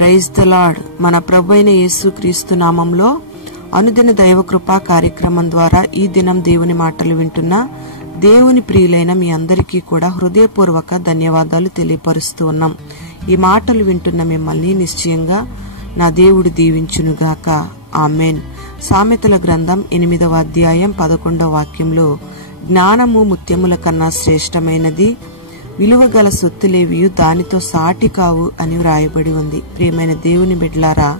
Praise the lord. మన ప్రభు అయిన యేసుక్రీస్తు నామంలో అనుదిన దైవకృపా కార్యక్రమం ద్వారా ఈ దినం దేవుని మాటలు వింటున్న దేవుని ప్రియులైన మీ అందరికీ కూడా హృదయపూర్వక ధన్యవాదాలు తెలియపరుస్తూ ఉన్నాం. ఈ మాటలు వింటున్న మిమ్మల్ని నిశ్చయంగా నా దేవుడు దీవించునుగాక. ఆమెన్. సామెతల గ్రంథం 8వ అధ్యాయం 11వ వాక్యంలో జ్ఞానము ముత్యముల కన్నా శ్రేష్టమైనది, విలువగల సొత్తులేవియు దానితో సాటి కావు అని వ్రాయబడి ఉంది. ప్రియమైన దేవుని బిడ్డలారా,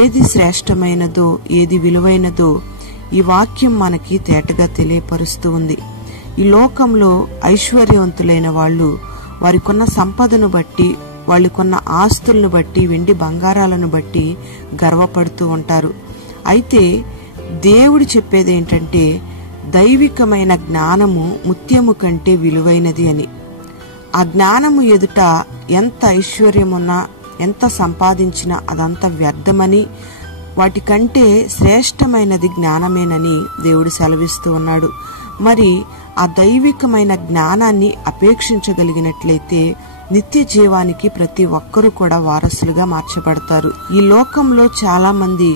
ఏది శ్రేష్టమైనదో ఏది విలువైనదో ఈ వాక్యం మనకి తేటగా తెలియపరుస్తూ ఉంది. ఈ లోకంలో ఐశ్వర్యవంతులైన వాళ్ళు వారికున్న సంపదను బట్టి, వాళ్ళకున్న ఆస్తులను బట్టి, వెండి బంగారాలను బట్టి గర్వపడుతూ ఉంటారు. అయితే దేవుడు చెప్పేది ఏంటంటే, దైవికమైన జ్ఞానము ముత్యము కంటే విలువైనది అని. ఆ జ్ఞానము ఎదుట ఎంత ఐశ్వర్యమున్నా, ఎంత సంపాదించినా అదంతా వ్యర్థమని, వాటికంటే శ్రేష్టమైనది జ్ఞానమేనని దేవుడు సెలవిస్తూ ఉన్నాడు. మరి ఆ దైవికమైన జ్ఞానాన్ని అపేక్షించగలిగినట్లయితే నిత్య జీవానికి ప్రతి ఒక్కరూ కూడా వారసులుగా మార్చబడతారు. ఈ లోకంలో చాలా మంది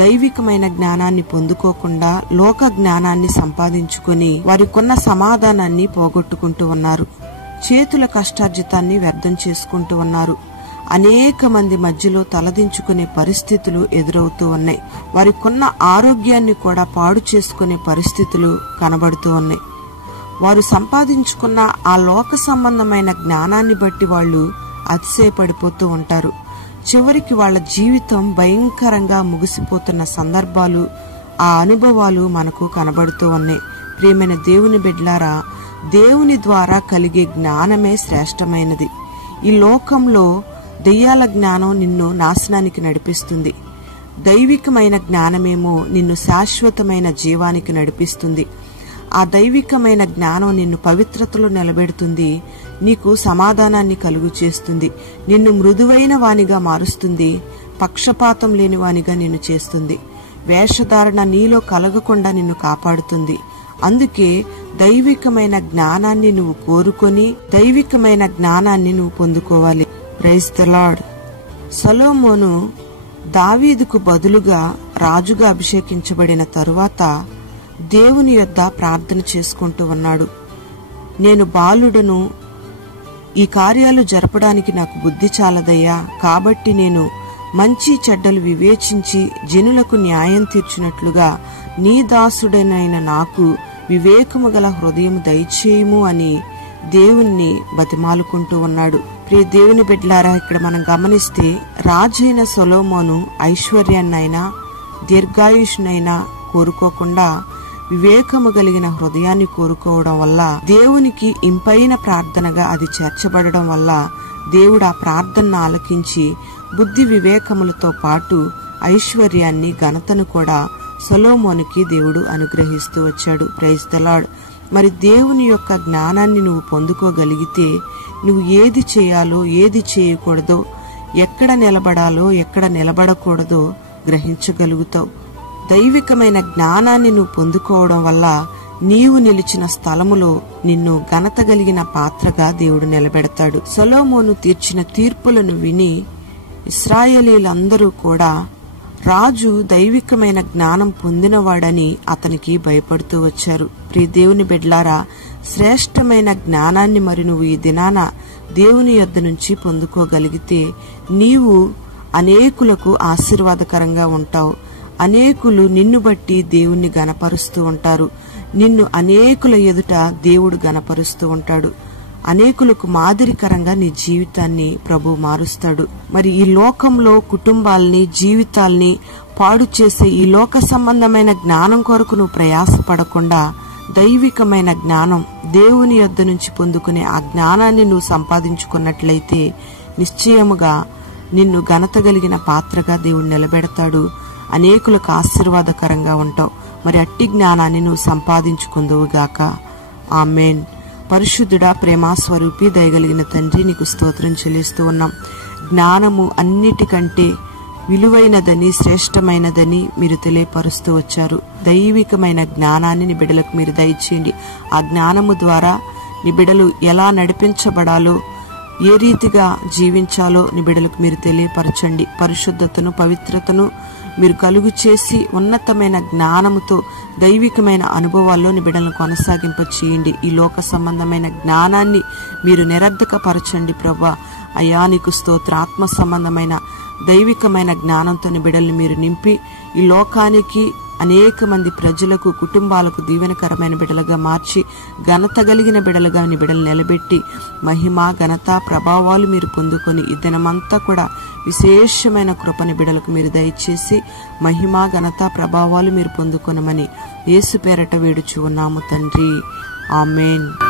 దైవికమైన జ్ఞానాన్ని పొందుకోకుండా లోక జ్ఞానాన్ని సంపాదించుకుని వారికున్న సమాధానాన్ని పోగొట్టుకుంటూ ఉన్నారు. చేతుల కష్టార్జితాన్ని వ్యర్థం చేసుకుంటూ ఉన్నారు. అనేక మంది మధ్యలో తలదించుకునే పరిస్థితులు ఎదురవుతూ ఉన్నాయి. వారికున్న ఆరోగ్యాన్ని కూడా పాడు చేసుకునే పరిస్థితులు కనబడుతూ ఉన్నాయి. వారు సంపాదించుకున్న ఆ లోక సంబంధమైన జ్ఞానాన్ని బట్టి వాళ్ళు అతిశయపడిపోతూ ఉంటారు. చివరికి వాళ్ళ జీవితం భయంకరంగా ముగిసిపోతున్న సందర్భాలు, ఆ అనుభవాలు మనకు కనబడుతూ ఉన్నాయి. ప్రియమైన దేవుని బిడ్డలారా, దేవుని ద్వారా కలిగే జ్ఞానమే శ్రేష్టమైనది. ఈ లోకంలో దెయ్యాల జ్ఞానం నిన్ను నాశనానికి నడిపిస్తుంది. దైవికమైన జ్ఞానమేమో నిన్ను శాశ్వతమైన జీవానికి నడిపిస్తుంది. ఆ దైవికమైన జ్ఞానం నిన్ను పవిత్రతలో నిలబెడుతుంది, నీకు సమాధానాన్ని కలుగు చేస్తుంది, నిన్ను మృదువైన వానిగా మారుస్తుంది, పక్షపాతం లేని వానిగా నిన్ను చేస్తుంది, వేషధారణ నీలో కలగకుండా నిన్ను కాపాడుతుంది. అందుకే దైవికమైన జ్ఞానాన్ని నువ్వు కోరుకొని దైవికమైన జ్ఞానాన్ని నువ్వు పొందుకోవాలి. Praise the lord. సొలొమోను దావీదుకు బదులుగా రాజుగా అభిషేకించబడిన తరువాత దేవుని యొద్ద ప్రార్థన చేసుకుంటూ ఉన్నాడు. నేను బాలుడను, ఈ కార్యాలు జరపడానికి నాకు బుద్ధి చాలదయ్యా, కాబట్టి నేను మంచి చెడ్డలు వివేచించి జనులకు న్యాయం తీర్చినట్లుగా నీ దాసుడనైన నాకు వివేకము గల హృదయం దయచేయము అని దేవుణ్ణి బతిమాలుకుంటూ ఉన్నాడు. ప్రియ దేవుని బిడ్డలారా, ఇక్కడ మనం గమనిస్తే రాజైన సొలొమోను ఐశ్వర్యాన్నైనా దీర్ఘాయుష్నైనా కోరుకోకుండా వివేకము కలిగిన హృదయాన్ని కోరుకోవడం వల్ల, దేవునికి ఇంపైన ప్రార్థనగా అది చేర్చబడడం వల్ల దేవుడు ఆ ప్రార్థనను ఆలకించి బుద్ధి వివేకములతో పాటు ఐశ్వర్యాన్ని, ఘనతను కూడా సొలొమోనుకి దేవుడు అనుగ్రహిస్తూ వచ్చాడు. Praise the Lord. మరి దేవుని యొక్క జ్ఞానాన్ని నువ్వు పొందుకోగలిగితే నువ్వు ఏది చేయాలో ఏది చేయకూడదో, ఎక్కడ నిలబడాలో ఎక్కడ నిలబడకూడదో గ్రహించగలుగుతావు. దైవికమైన జ్ఞానాన్ని నువ్వు పొందుకోవడం వల్ల నీవు నిలిచిన స్థలములో నిన్ను ఘనత కలిగిన పాత్రగా దేవుడు నిలబెడతాడు. సొలొమోను తీర్చిన తీర్పులను విని ఇశ్రాయేలీలందరూ కూడా రాజు దైవికమైన జ్ఞానం పొందినవాడని అతనికి భయపడుతూ వచ్చారు. ప్రియ దేవుని బిడ్డలారా, శ్రేష్టమైన జ్ఞానాన్ని మరి నువ్వు ఈ దినాన దేవుని యొద్ద నుంచి పొందుకోగలిగితే నీవు అనేకులకు ఆశీర్వాదకరంగా ఉంటావు. అనేకులు నిన్ను బట్టి దేవుణ్ణి గణపరుస్తూ ఉంటారు. నిన్ను అనేకుల ఎదుట దేవుడు గణపరుస్తూ ఉంటాడు. అనేకులకు మాదిరికరంగా నీ జీవితాన్ని ప్రభు మారుస్తాడు. మరి ఈ లోకంలో కుటుంబాల్ని, జీవితాల్ని పాడు చేసే ఈ లోక సంబంధమైన జ్ఞానం కొరకు నువ్వు ప్రయాసపడకుండా దైవికమైన జ్ఞానం, దేవుని యొద్ద నుంచి పొందుకునే ఆ జ్ఞానాన్ని నువ్వు సంపాదించుకున్నట్లయితే నిశ్చయముగా నిన్ను ఘనత కలిగిన పాత్రగా దేవుడు నిలబెడతాడు. అనేకులకు ఆశీర్వాదకరంగా ఉంటావు. మరి అట్టి జ్ఞానాన్ని నువ్వు సంపాదించుకుందువుగాక. ఆమెన్. పరిశుద్ధుడా, ప్రేమాస్వరూపి, దయగలిగిన తండ్రి, నీకు స్తోత్రం చెల్లిస్తూ ఉన్నాం. జ్ఞానము అన్నిటికంటే విలువైనదని, శ్రేష్టమైనదని మీరు తెలియపరుస్తూ వచ్చారు. దైవికమైన జ్ఞానాన్ని నీ బిడ్డలకు మీరు దయచేయండి. ఆ జ్ఞానము ద్వారా నీ బిడ్డలు ఎలా నడిపించబడాలో, ఏ రీతిగా జీవించాలో నీ బిడ్డలకు మీరు తెలియపరచండి. పరిశుద్ధతను, పవిత్రతను మీరు కలుగు చేసి ఉన్నతమైన జ్ఞానముతో దైవికమైన అనుభవాల్లో నీ బిడ్డలను కొనసాగింప చేయండి. ఈ లోక సంబంధమైన జ్ఞానాన్ని మీరు నిరర్ధకపరచండి ప్రభా. అయ్యా నీకు స్తోత్ర. ఆత్మ సంబంధమైన దైవికమైన జ్ఞానంతో నీ బిడ్డల్ని మీరు నింపి ఈ లోకానికి అనేక మంది ప్రజలకు, కుటుంబాలకు దీవెనకరమైన బిడ్డలుగా మార్చి ఘనత కలిగిన బిడ్డలుగా నీ బిడ్డలు నిలబెట్టి మహిమ, ఘనత, ప్రభావాలు మీరు పొందుకొని ఈ దినమంతా కూడా విశేషమైన కృపని బిడ్డలకు మీరు దయచేసి మహిమ, ఘనత, ప్రభావాలు మీరు పొందుకొనమని యేసు పేరట వేడుచు ఉన్నాము తండ్రి. ఆమేన్.